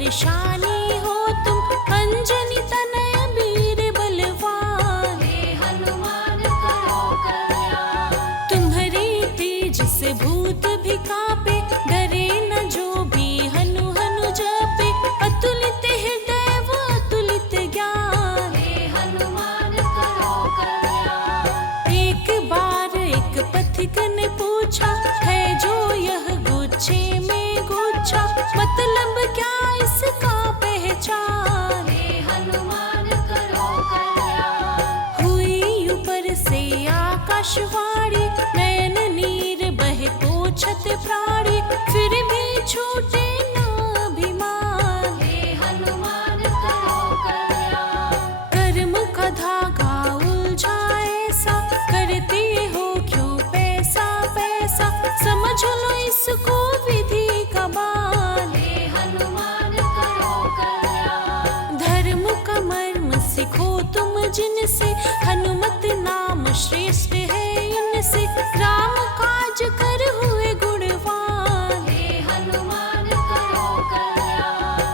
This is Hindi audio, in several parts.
परेशानी हो तुम, अंजनी तनय वीर बलवान। हे हनुमान करो कल्याण। तुम्हारी तेज से भूत भी कांपे, डरे न जो भी हनु हनु जपे। अतुलित हृदय व अतुलित ज्ञान, हे हनुमान करो कल्याण। एक बार एक पथिक ने पूछा, है जो यह गुच्छे में गुच्छा, मतलब क्या इसका पहचान। हे हनुमान करो कल्याण। हुई ऊपर से आकाशवाणी, नयन नीर बहे पोछत प्राणी, फिर भी छूटे ना अभिमान। हे हनुमान करो कल्याण। कर्म का धागा उलझा ऐसा, करते हो क्यों पैसा पैसा, समझ लो इसको विधि का बान। हे हनुमान करो कल्याण। धर्म का मर्म सीखो तुम जिनसे, हनुमत नाम श्रेष्ठ है इनसे। राम काज कर हुए गुणवान, हे हनुमान करो कल्याण।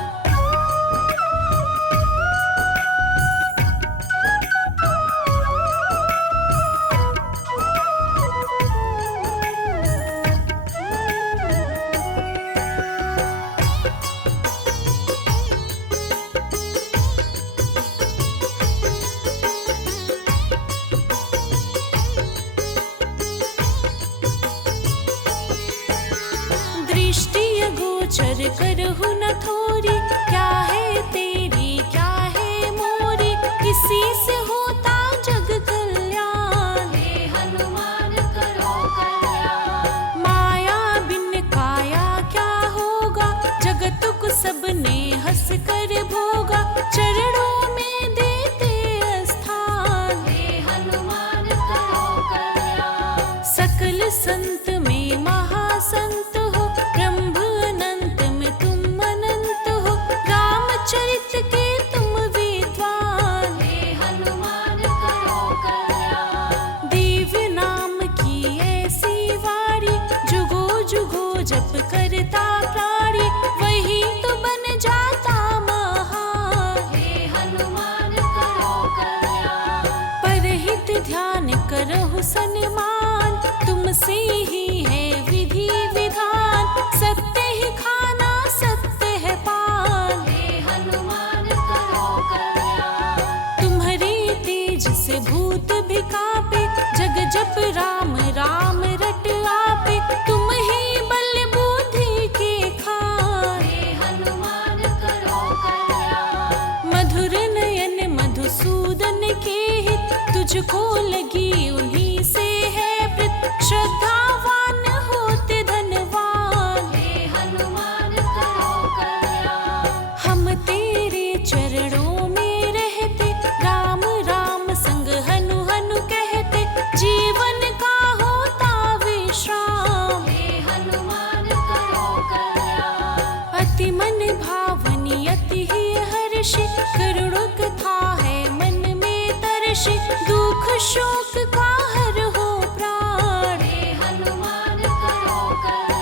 दृष्टि अगोचर करहु न थोरी, क्या है तेरी क्या है मोरी, किसी से होता जग कल्याण। हे हनुमान करो कल्याण। माया बिन काया क्या होगा, जगत को सबने हंस कर भोगा, चरणों में देते स्थान। हे हनुमान करो कल्याण। सकल संत में महासंत हो, ब्रह्म अनंत में तुम अनंत हो, रामचरित के तुम विद्वान। हे हनुमान करो कल्याण। दिव्य नाम की ऐसी वाणी, जुगो जुगो जप करता प्राणी, वही तो बन जाता महान। हे हनुमान करो कल्याण। परहित ध्यान करहु सन्मान, तुमसे ही है विधि विधान, सत्य ही खाना सत्य है पान। हे हनुमान करो कल्याण। तुम्हारी तेज से भूत भी कांपे, जग जप राम राम रट आपे, तुम ही बल बुद्धि के खान। हे हनुमान करो कल्याण। मधुर नयन मधुसूदन के हित, तुझको लगी उन्हीं से है प्रीत, श्रद्धावान होते धनवान। हे हनुमान करो कल्याण। हम तेरे चरणों में रहते, राम राम संग हनु हनु कहते, जीवन का होता विश्राम। हे हनुमान करो कल्याण। अति मन भावनी अति ही हर्षि, करुण कथा है मन में तरसि, दुख शोक का हर हो प्राण। हे हनुमान करो कल्याण।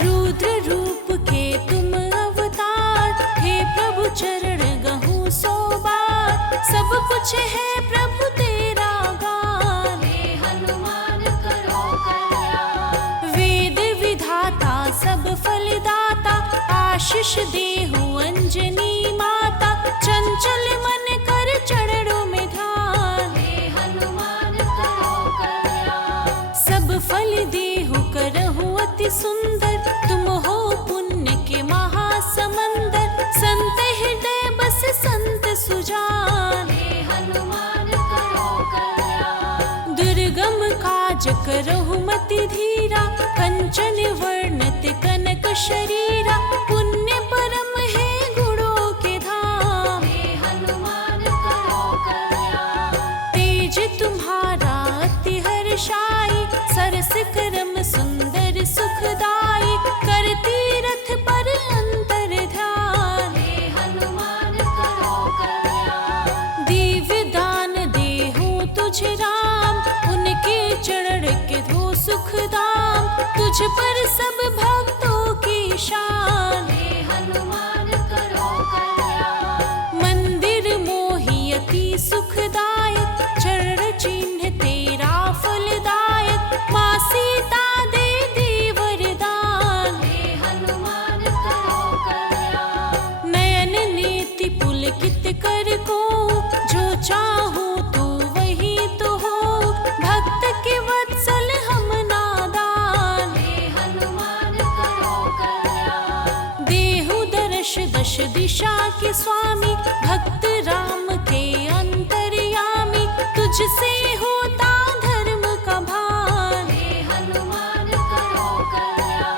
रुद्र रूप के तुम अवतार, हे प्रभु चरण गहूँ सौ बार, सब कुछ है प्रभु तेरा गान। हे हनुमान करो कल्याण। वेद विधाता सब फलदाता, आशीष देहु अंजनी माता, चंचल मन कर चरणों में ध्यान। हे हनुमान करो कल्याण। सब फल देहु करहु अति सुंदर, तुम हो पुण्य के महासमंदर, संत हृदय बस संत सुजान। हे हनुमान करो कल्याण। दुर्गम काज करहु मति धीरा, कंचन वर्णत कनक शरीरा, पुण्य परम है गुणों के धाम। हे हनुमान निशान। हे हनुमान करो कल्याण। मंदिर मोहि अति सुखदायक, चरण चिन्ह तेरा फलदायक। माँ सीता दे दी वरदान। हे हनुमान करो कल्याण। नयन नेति पुलकित कर को, जो चाहूं तू वही तो हो। भक्त के वत्सल हम नादान। हे हनुमान करो कल्याण। देहु दर्श दश दिशा के स्वामी, भक्त राम के अंतर्यामी। तुझसे होता धर्म का भान। हे हनुमान करो कल्याण।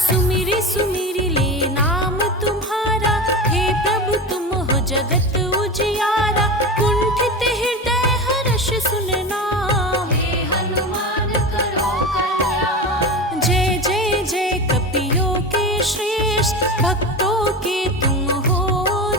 सुमिरी सुमिरी ले नाम तुम्हारा, हे प्रभु तुम हो जगत उजियारा। कुंठित हृदय हर्ष सुन नाम। हे हनुमान करो कल्याण। जय जय जय कपियों के श्रेष्ठ, भक्तों के तुम हो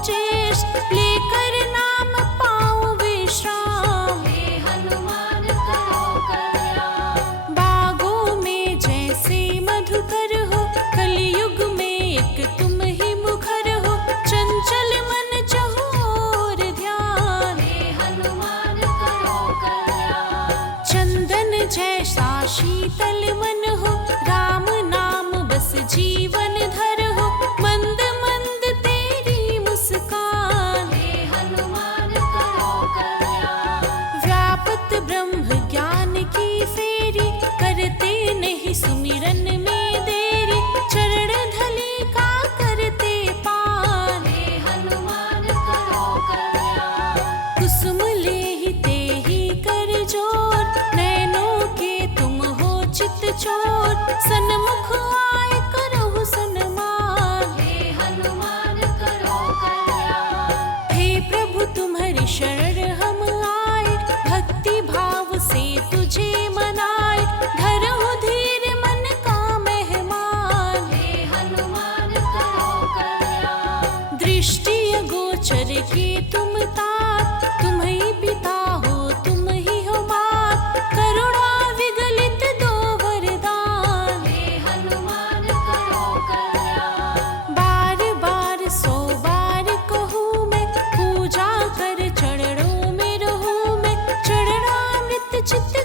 ज्येष्ठ। लेकर नाम पाओ विश्राम। हे हनुमान करो कल्याण। बागों में जैसे मधुकर हो, कलयुग में एक तुम ही मुखर हो। चंचल मन चहुओर ध्यान। हे हनुमान करो कल्याण। चंदन जैसा शीतल मन हो, राम नाम बस जीवन धर हो। मंद मंद तेरी मुस्कान। हे हनुमान करो कल्याण। व्यापत ब्रह्म ज्ञान की फेरी, करते नहीं सुमिरन में देरी। चरण धली का करते पान। हे हनुमान करो कल्याण। कुसुम लेहि तेहि कर जोर, नैनों के तुम हो चित चोर। सन्मुख आए करहु सन्मान। हे हनुमान करो कल्याण। हे प्रभु तुम्हारी शरण हम आए, भक्ति भाव से तुझे मनाए। धरहु धीर मन का मेहमान। हे हनुमान करो कल्याण। दृष्टि अगोचर के तुम तात, तुम ही पिता हो तुम ही हो मात। करुणा विगलित दो वरदान। हे हनुमान करो कल्याण। बार बार 100 बार कहूँ मैं, पूजा कर चरणों में रहूँ मैं। चरणामृत चित्त